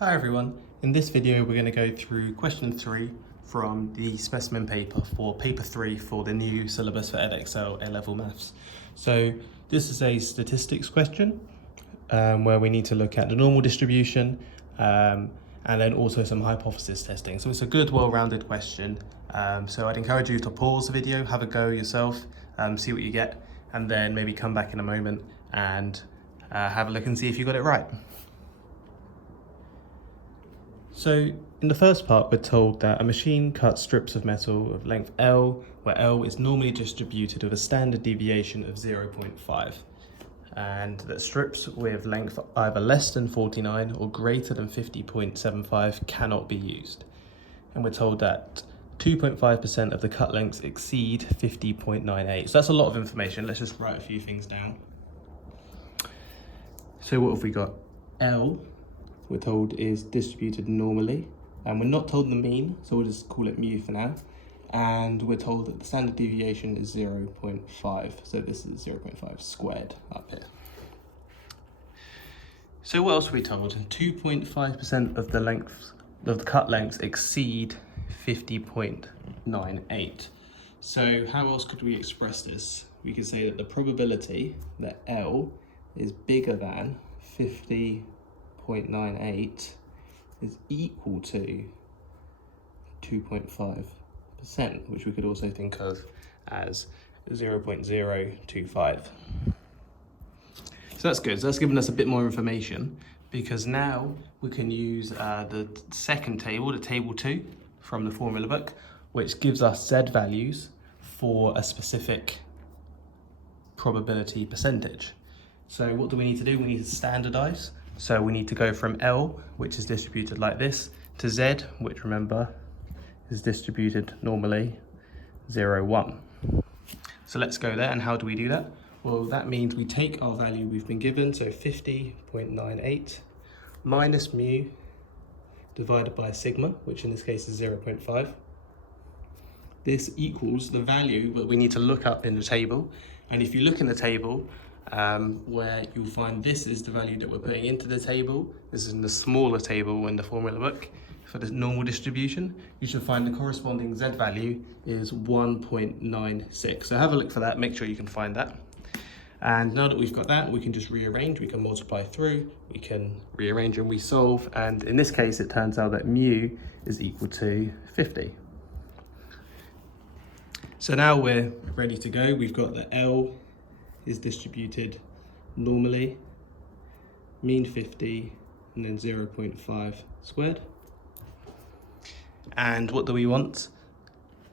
Hi everyone, in this video we're going to go through question 3 from the specimen paper for paper 3 for the new syllabus for EdXL A-Level Maths. So this is a statistics question where we need to look at the normal distribution and then also some hypothesis testing. So it's a good well-rounded question. So I'd encourage you to pause the video, have a go yourself, see what you get, and then maybe come back in a moment and have a look and see if you got it right. So in the first part, we're told that a machine cuts strips of metal of length L, where L is normally distributed with a standard deviation of 0.5, and that strips with length either less than 49 or greater than 50.75 cannot be used. And we're told that 2.5% of the cut lengths exceed 50.98. So that's a lot of information. Let's just write a few things down. So what have we got? L, we're told, is distributed normally, and we're not told the mean, so we'll just call it mu for now. And we're told that the standard deviation is 0.5, so this is 0.5 squared up here. So what else are we told? 2.5% of the length of the cut lengths exceed 50.98. So how else could we express this? We could say that the probability that L is bigger than 50.98 is equal to 2.5%, which we could also think of as 0.025. So that's good. So that's given us a bit more information, because now we can use the second table, the table 2 from the formula book, which gives us Z values for a specific probability percentage. So what do we need to do? We need to standardize. So we need to go from L, which is distributed like this, to Z, which, remember, is distributed normally 0, 1. So let's go there. And how do we do that? Well, that means we take our value we've been given, so 50.98 minus mu divided by sigma, which in this case is 0.5. This equals the value that we need to look up in the table. And if you look in the table, where you'll find this is the value that we're putting into the table. This is in the smaller table in the formula book for the normal distribution. You should find the corresponding Z value is 1.96. So have a look for that, make sure you can find that. And now that we've got that, we can just rearrange. We can multiply through, we can rearrange and we solve. And in this case, it turns out that mu is equal to 50. So now we're ready to go. We've got the L is distributed normally, mean 50, and then 0.5 squared. And what do we want?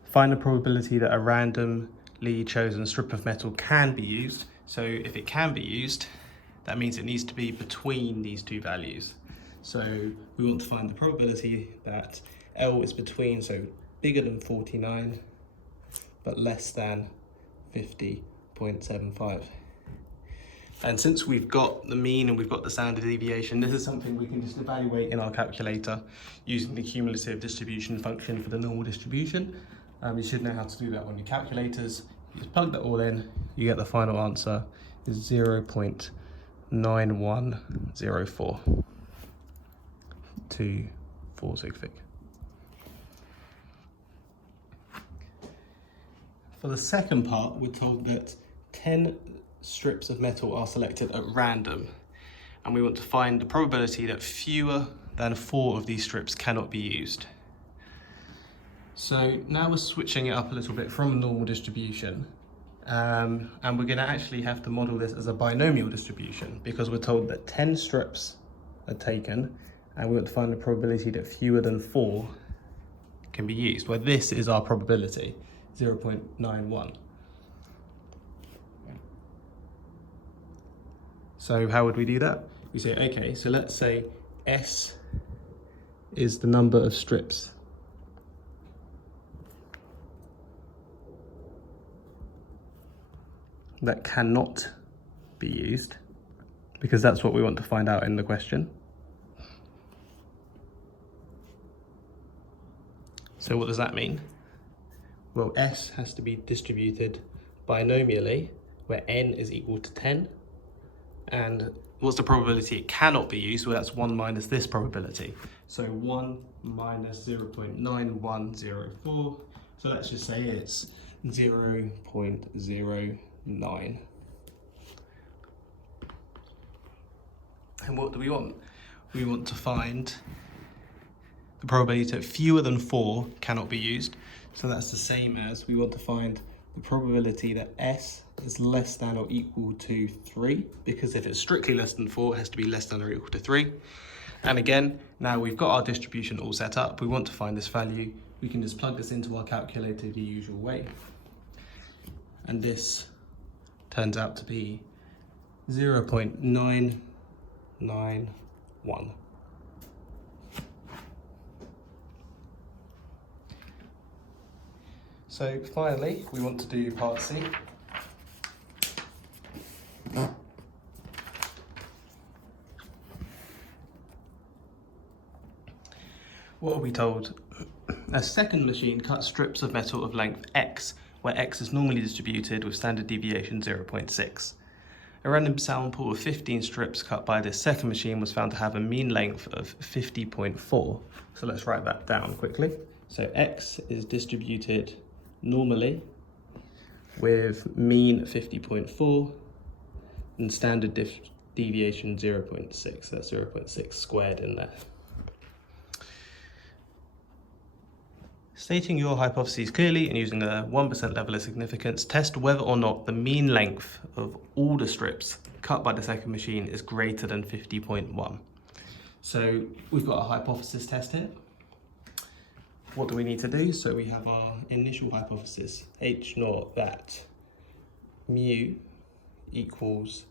Find the probability that a randomly chosen strip of metal can be used. So if it can be used, that means it needs to be between these two values. So we want to find the probability that L is between, so bigger than 49, but less than 50.75. And since we've got the mean and we've got the standard deviation, this is something we can just evaluate in our calculator using the cumulative distribution function for the normal distribution. You should know how to do that on your calculators. You just plug that all in, you get the final answer is 0.9104 to 465. For the second part, we're told that 10 strips of metal are selected at random, and we want to find the probability that fewer than 4 of these strips cannot be used. So now we're switching it up a little bit from a normal distribution, and we're going to actually have to model this as a binomial distribution, because we're told that 10 strips are taken, and we want to find the probability that fewer than 4 can be used, where this is our probability, 0.91. So how would we do that? We say, okay, so let's say S is the number of strips that cannot be used, because that's what we want to find out in the question. So what does that mean? Well, S has to be distributed binomially, where n is equal to 10, and what's the probability it cannot be used? Well, that's 1 minus this probability. So 1 minus 0.9104. So let's just say it's 0.09. And what do we want? We want to find the probability that fewer than 4 cannot be used. So that's the same as we want to find the probability that S is less than or equal to 3, because if it's strictly less than 4, it has to be less than or equal to 3. And again, now we've got our distribution all set up, we want to find this value, we can just plug this into our calculator the usual way. And this turns out to be 0.991. So finally, we want to do part C. What are we told? A second machine cuts strips of metal of length x, where x is normally distributed with standard deviation 0.6. A random sample of 15 strips cut by this second machine was found to have a mean length of 50.4. So let's write that down quickly. So x is distributed normally with mean 50.4 and standard deviation 0.6. So that's 0.6 squared in there. Stating your hypotheses clearly and using a 1% level of significance, test whether or not the mean length of all the strips cut by the second machine is greater than 50.1. So we've got a hypothesis test here. What do we need to do? So we have our initial hypothesis, H0, that mu equals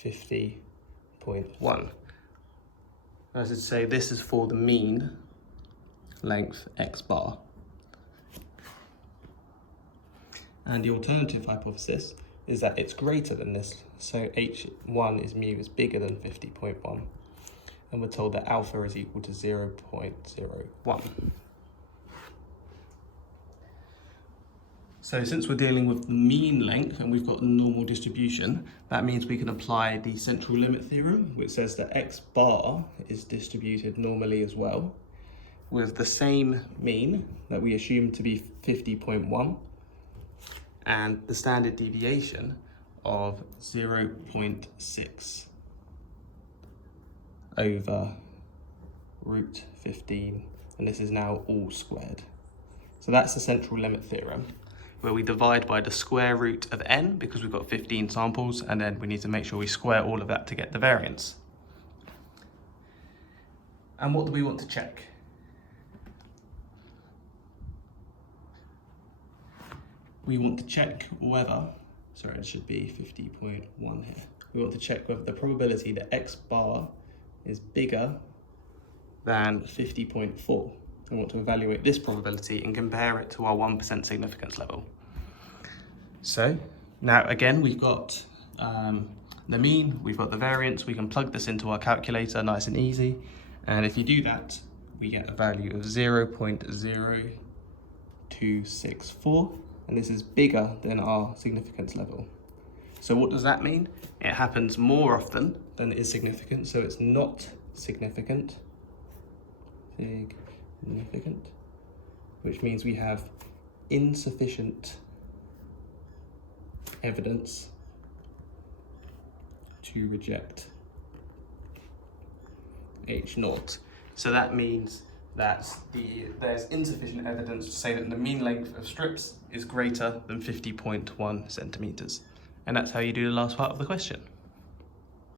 50.1. As I say, this is for the mean length x bar. And the alternative hypothesis is that it's greater than this. So H1 is mu is bigger than 50.1. And we're told that alpha is equal to 0.01. So since we're dealing with the mean length and we've got a normal distribution, that means we can apply the central limit theorem, which says that x bar is distributed normally as well, with the same mean that we assume to be 50.1, and the standard deviation of 0.6 over root 15, and this is now all squared. So that's the central limit theorem, where we divide by the square root of n because we've got 15 samples, and then we need to make sure we square all of that to get the variance. And what do we want to check? We want to check whether, sorry, it should be 50.1 here. We want to check whether the probability that x bar is bigger than 50.4. We want to evaluate this probability and compare it to our 1% significance level. So now again, we've got the mean, we've got the variance, we can plug this into our calculator nice and easy. And if you do that, we get a value of 0.0264. And this is bigger than our significance level. So what does that mean? It happens more often than it is significant, so it's not significant, which means we have insufficient evidence to reject H0. So that means that there's insufficient evidence to say that the mean length of strips is greater than 50.1 centimeters. And that's how you do the last part of the question.